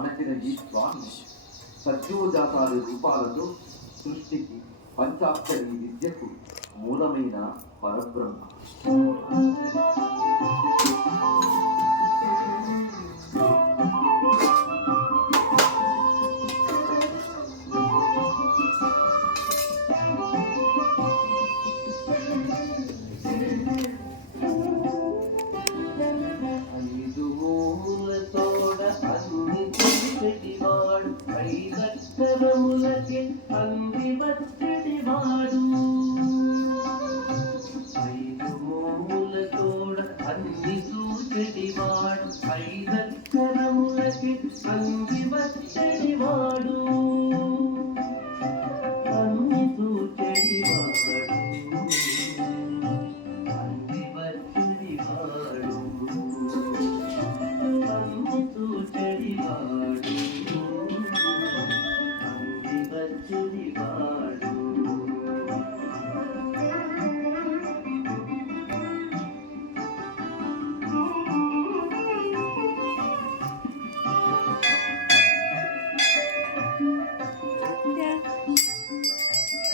అణచిన ఈ స్వామి సత్యోజాతాది రూపాలతో సృష్టికి పంచాక్షరి విద్యకు మూలమైన పరబ్రహ్మ. ఐదక్షరములకి అంది వచ్చడివాడు ఐదు మూల తోడ అన్ని చూచెడివాడు ఐదక్షరములకి అంది వచ్చడివాడు అన్ని చూచెడివాడు అంది వచ్చడివాడు అన్ని చూచెడివాడు.